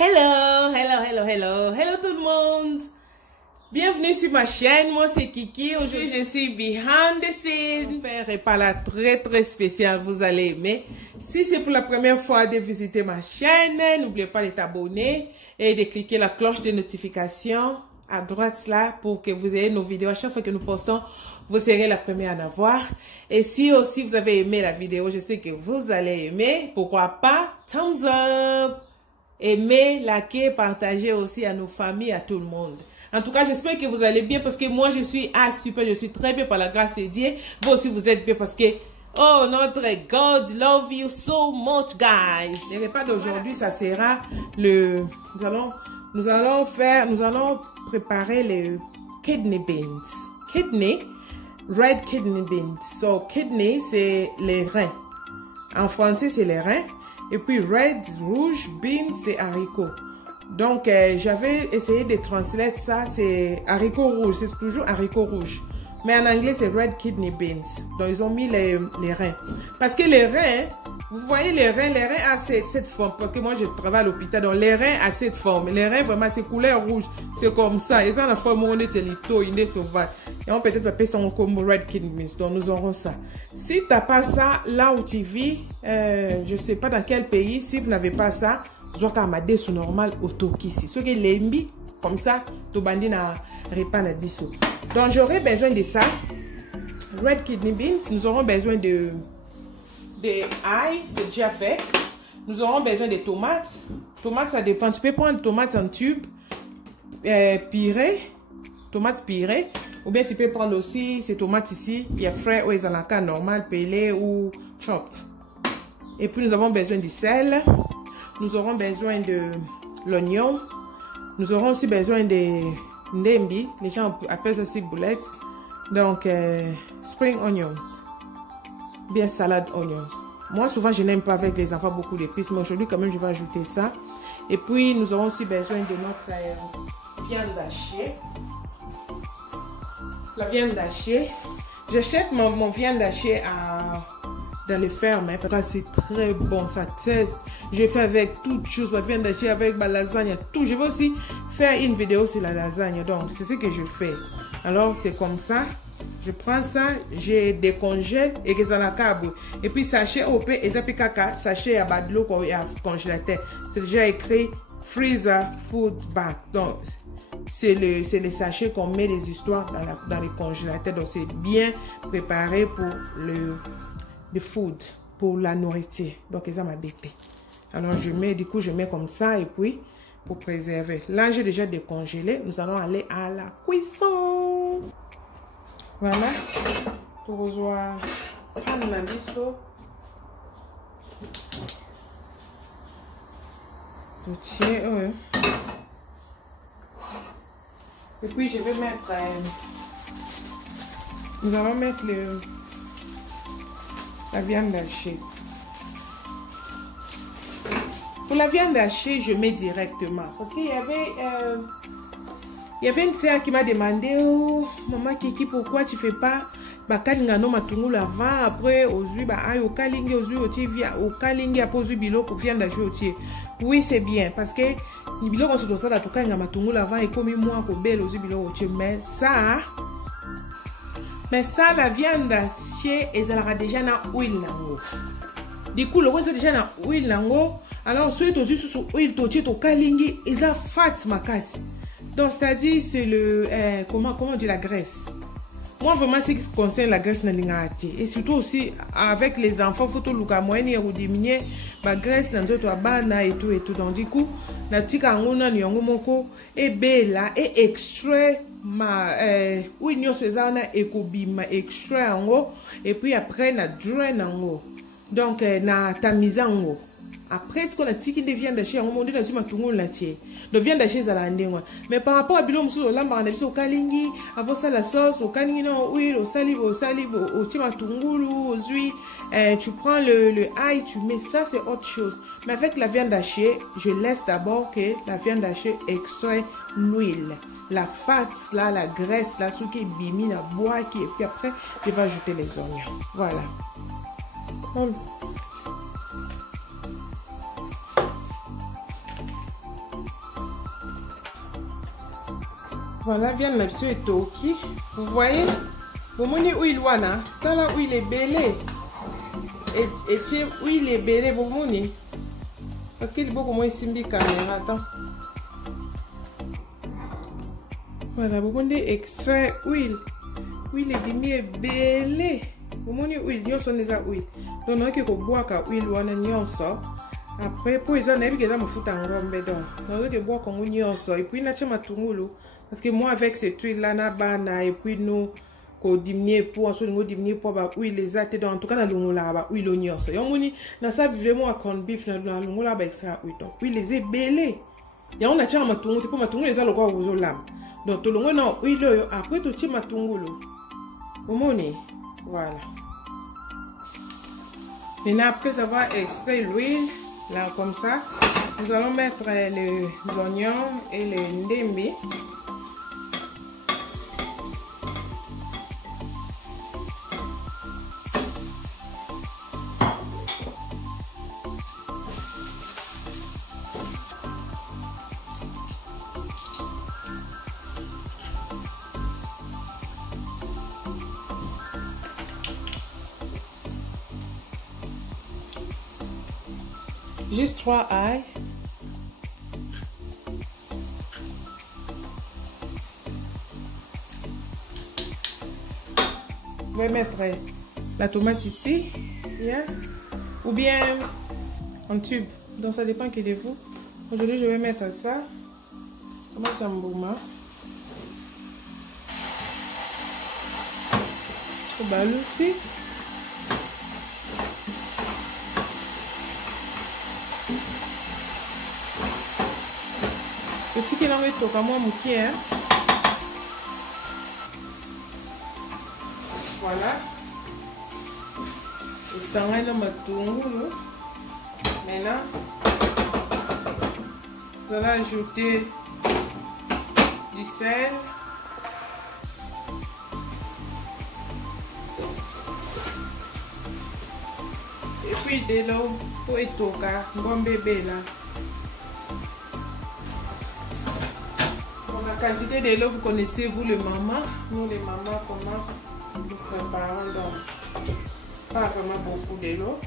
Hello, hello, hello, hello, hello tout le monde. Bienvenue sur ma chaîne, moi c'est Kiki. Aujourd'hui je suis behind the scenes. Je vais faire un repas là très spécial, vous allez aimer. Si c'est pour la première fois de visiter ma chaîne, n'oubliez pas de t'abonner et de cliquer la cloche de notification à droite là pour que vous ayez nos vidéos. À chaque fois que nous postons, vous serez la première à en avoir. Et si aussi vous avez aimé la vidéo, je sais que vous allez aimer. Pourquoi pas? Thumbs up! Aimez, likez, partagez aussi à nos familles, à tout le monde. En tout cas, j'espère que vous allez bien parce que moi, je suis super, je suis très bien par la grâce de Dieu. Vous aussi, vous êtes bien parce que, oh, notre God love you so much, guys. Le repas d'aujourd'hui, ça sera le, nous allons préparer les kidney beans. Kidney, red kidney beans. So, kidney, c'est les reins. En français, c'est les reins. Et puis red, rouge, beans, c'est haricots. Donc, j'avais essayé de translater ça, c'est haricots rouges. C'est toujours haricots rouges. Mais en anglais, c'est red kidney beans. Donc, ils ont mis les reins. Parce que les reins, vous voyez les reins ont cette forme. Parce que moi, je travaille à l'hôpital. Donc, les reins ont cette forme. Les reins, vraiment, c'est couleur rouge. C'est comme ça. Et ça, la forme, on est lito, il est sauvage. Et on peut-être appeler ça comme red kidney beans. Donc, nous aurons ça. Si tu n'as pas ça, là où tu vis, je ne sais pas dans quel pays, si vous n'avez pas ça, vous avez un sous normal au Tokisi. Ce qui est l'embi, comme ça, tu bandis na repas na biso. Donc, j'aurai besoin de ça. Red kidney beans. Nous aurons besoin de ail, c'est déjà fait. Nous aurons besoin de tomates. Tomates, ça dépend. Tu peux prendre tomates en tube, purée, tomates purées. Ou bien tu peux prendre aussi ces tomates ici. Il y a frais ou ezalaka normal, pelé ou chopped. Et puis nous avons besoin du sel. Nous aurons besoin de l'oignon. Nous aurons aussi besoin de ndembi. Les gens appellent ça ciboulette. Donc, spring onion. Bien salade onions. Moi, souvent, je n'aime pas avec les enfants beaucoup d'épices. Mais aujourd'hui, quand même, je vais ajouter ça. Et puis, nous aurons aussi besoin de notre viande hachée. La viande hachée. J'achète mon viande hachée dans les fermes, hein, parce que c'est très bon, ça teste. Je fais avec toutes choses, ma viande hachée avec ma lasagne, tout. Je vais aussi faire une vidéo sur la lasagne, donc c'est ce que je fais. Alors c'est comme ça, je prends ça, je décongèle et que ça la câble. Et puis sachet OP et ça kaka, sachet à bas de l'eau qu'on a congélateur. C'est déjà écrit freezer food bag. Donc c'est les sachets qu'on met les histoires dans les congélateurs. Donc c'est bien préparé pour le food, pour la nourriture. Donc ça m'a bêté. Alors je mets, du coup je mets comme ça et puis pour préserver. Là j'ai déjà décongelé. Nous allons aller à la cuisson. Voilà. Pour rejoindre la biso. Ouais. Et puis je vais mettre, nous allons mettre la viande hachée. Pour la viande hachée, je mets directement. Parce qu'il y avait une sœur qui m'a demandé, oh, maman Kiki, pourquoi tu fais pas bakalingano matungulu avant, après, aujourd'hui, au kalingi, aujourd'hui, au kalingi, après, aujourd'hui, biloko, viande hachée, aujourd'hui. Oui, c'est bien. Parce que, ni biloko, on se doit ça, la tukanga matungulu avant, et comme moi, ko belle, aujourd'hui, biloko, aujourd'hui. Mais ça, la viande hachée, elle aura déjà dans l'huile. Du coup, le rose est déjà dans l'huile. Alors, soit tu as sur l'huile, tu as kalingi, ils ont fat makas. Donc, c'est-à-dire, c'est le. Comment on dit la graisse? Moi, vraiment, c'est ce qui concerne la graisse dans l'ingati. Et surtout aussi, avec les enfants, il faut tout le moyen ou diminuer la graisse dans le bana et tout et tout. Donc, du coup, la petite angona, nyongomoko, et bella, et extrait. Oui, nous faisons un écobima extrait en haut et puis après na drain en haut, donc na tamise en haut. Après ce qu'on a tiki de viande hachée, on dit là-dessus ma tungo la tié de viande hachée ça la ndengwa. Mais par rapport à bilom sur la marne au kalingi avant ça la sauce au kalingi non huile au salive au tima tungulu aux huiles, tu prends le ail, tu mets ça, c'est autre chose. Mais avec la viande hachée, je laisse d'abord que la viande hachée extrait l'huile. La fat, là, la graisse, là, ce qui est bimi, la bois, et puis après, je vais ajouter les oignons. Voilà. Voilà, viande na biso etoki. Vous voyez? Vous moni huile wana, tala huile ebele. Et tiens, huile ebele, vous moni. Parce qu'il y a beaucoup moins simbi caméra. Attends. Voilà, vous moni extrait huile. Huile ebimi ebele. Vous moni huile, nyonso neza huile. Donc, on a que boire huile wana nyonso. Après, pour les années, il y a des mafuta ngombe donc. On a que boire comme nyonso. Et puis, on a que matungulu. Parce que moi, avec cette huile-là, na et puis nous, qu'on diminue pour, ensuite nous diminuer pour bah huile les athées donc en tout cas dans l'ongla bah huile oignon ça. Et on dit dans ça vraiment à corn beef dans l'ongla bah extra huile donc huile les ébélés. Et on a déjà matungu, tu peux matungu les a le quoi aux lames. Donc tout l'ongla non huile après tout petit matungu lo. Omoni voilà. Et après avoir extrait l'huile là comme ça, nous allons mettre les oignons et les ndembi. Juste 3 ailes. Je vais mettre la tomate ici, bien, ou bien en tube. Donc ça dépend que de vous. Aujourd'hui, je vais mettre ça. Tomate en bouma. Au bal aussi. Petit qui l'en met au moi mouquet. Voilà. Et ça va dans ma tourne. Maintenant, vous allez ajouter du sel. Et puis de l'eau pour étoquer. Bon bébé là. La quantité de l'eau, vous connaissez, vous les mamans. Nous les mamans, comment nous préparons donc. Pas vraiment beaucoup de l'eau.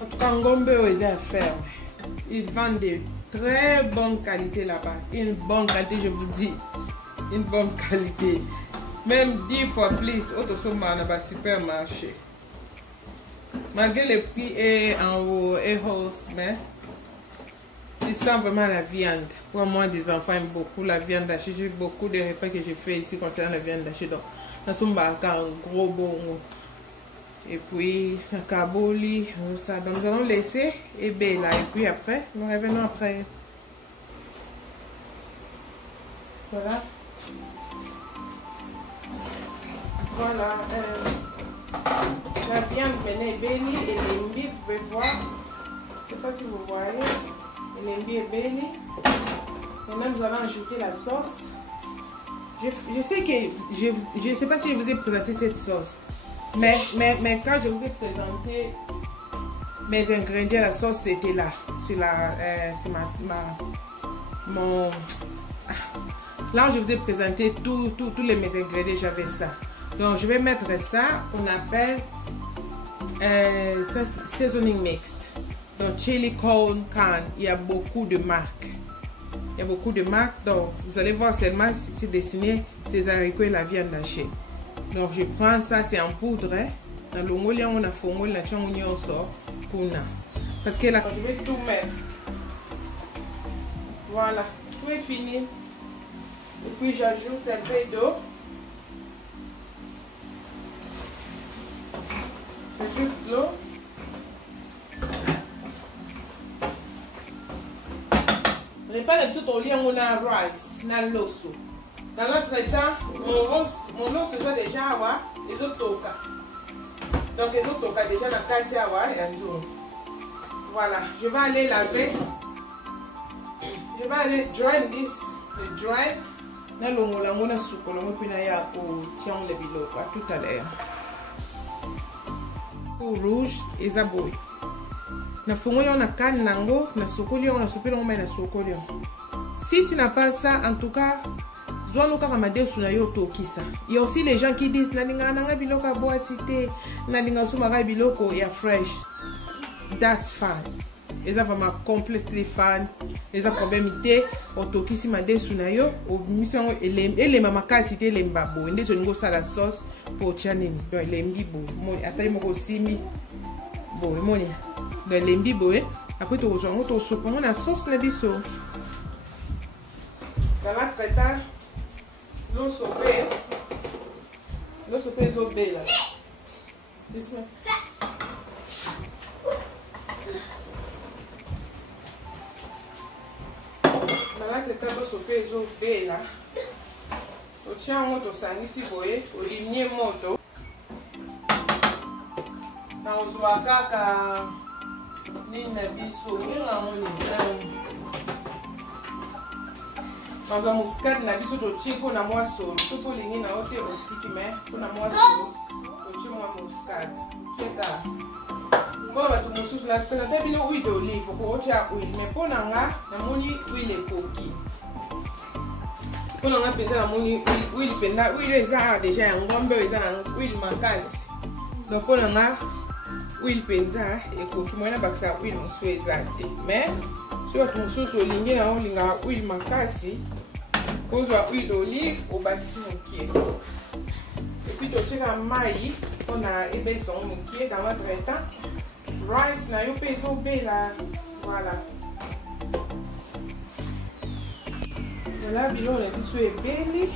En tout cas, Ngombe est à faire. Ils vendent de très bonne qualité là-bas. Une bonne qualité, je vous dis. Une bonne qualité. Même 10 fois plus, autre chose dans le supermarché. Malgré le prix est en haut et hausse, mais tu sens vraiment la viande. Pour moi, des enfants aiment beaucoup la viande d'haché. J'ai beaucoup de repas que je fais ici concernant la viande d'haché. Donc, nous sommes un gros bon. Et puis, la kaboli, ça. Donc, nous allons laisser et bien là. Et puis après, nous revenons après. Voilà. Voilà. La viande maintenant est bénie et l'imbi, vous pouvez voir. Je ne sais pas si vous voyez. L'imbi est béni. Maintenant, nous allons ajouter la sauce. Je sais que je ne sais pas si je vous ai présenté cette sauce. Mais quand je vous ai présenté mes ingrédients, la sauce c'était là. C'est là où je vous ai présenté tous mes ingrédients, j'avais ça. Donc je vais mettre ça, on appelle seasoning mixed. Donc chili con, il y a beaucoup de marques. Il y a beaucoup de marques, donc vous allez voir seulement c'est dessiné ces haricots et la viande hachée. Donc je prends ça, c'est en poudre. Dans le moulin on a fait la chanson sort pour nous. Parce que là je vais tout mettre. Voilà, tout est fini. Et puis j'ajoute un peu d'eau. J'ajoute l'eau. Repas là-dessus, on lit on a rice, on a l'osso. Dans l'autre temps, mon os c'est déjà les autres toka. Donc les autres toka déjà dans 4 et un jour. Voilà, je vais aller laver. Je vais aller drain this, the dry. Na longola ngona suko longo pina ya ko tiang le biloko à tout à l'heure. Rouge et zaboui. na fongoli on na kane nango na sokoli on na sopeli on na sokoli on. Si ce n'est pas ça, en tout cas, zoano kaka madesu na yo tokisa. Il y a aussi les gens qui disent nalinga nanga biloko boatité, nalinga sumaka biloko ya fresh. That's fine. Ils sont vraiment completely fine. Ils ont problèmeité otokisi madesu na yo, obimisanga ele mama kasité le mbabo. Inde to ngo sala sauce pour chanini. Donc le mbibo, moni atali moko simi. Bon, moni. Donc le mbibo après to ozwango to sopango na sauce na biso. Dans la traita, l'eau sopée est au bel là. Dans la traita, l'eau sopée est au bel là. Au tien, on te sani si boye, au ligne moto. Dans le zoaka, ni nabiso, ni la monnaie. Dans muscade na biso to chipo na moi solo to lingi na ote otiki mais pour na moi solo to chipo moi muscade keka bon ba to mususu na pesa te bino huile d'olive ko ocha huile mais pour na nga na moni huile ekoki pour na nga penza na moni huile penda huile eza déjà ya ngombe eza na huile makasi donc pour na nga huile penza ekoki mwana bakisa huile musu eza te mais si ba to mususu lingi na olinga huile makasi ozwa huile d'olive obakisi mokie et puis totieka mai mpona ebelisa ngo mokie dans votre temps rice na yo mpe ezobela voilà voilà biloko na biso ebeli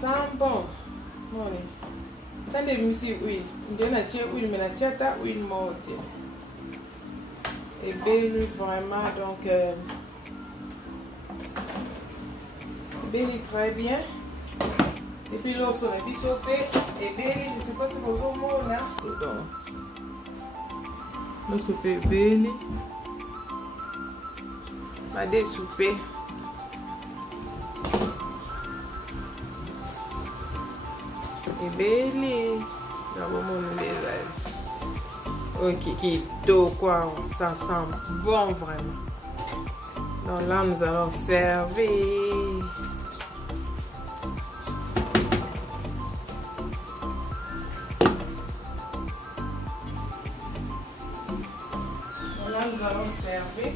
sent bon moni tande ebimisi huile nde natie huile me natia ata huile moko te ebeli vraiment donc Belly très bien. Et puis l'eau sur les bisopés et belly, je ne sais pas si vous avez là. L'eau soupée belly. Ma désoupée. Et belly. Dans le moment où les ailes. Ok, qui quoi, ça sent bon vraiment. Donc là, nous allons servir. Nous allons servir.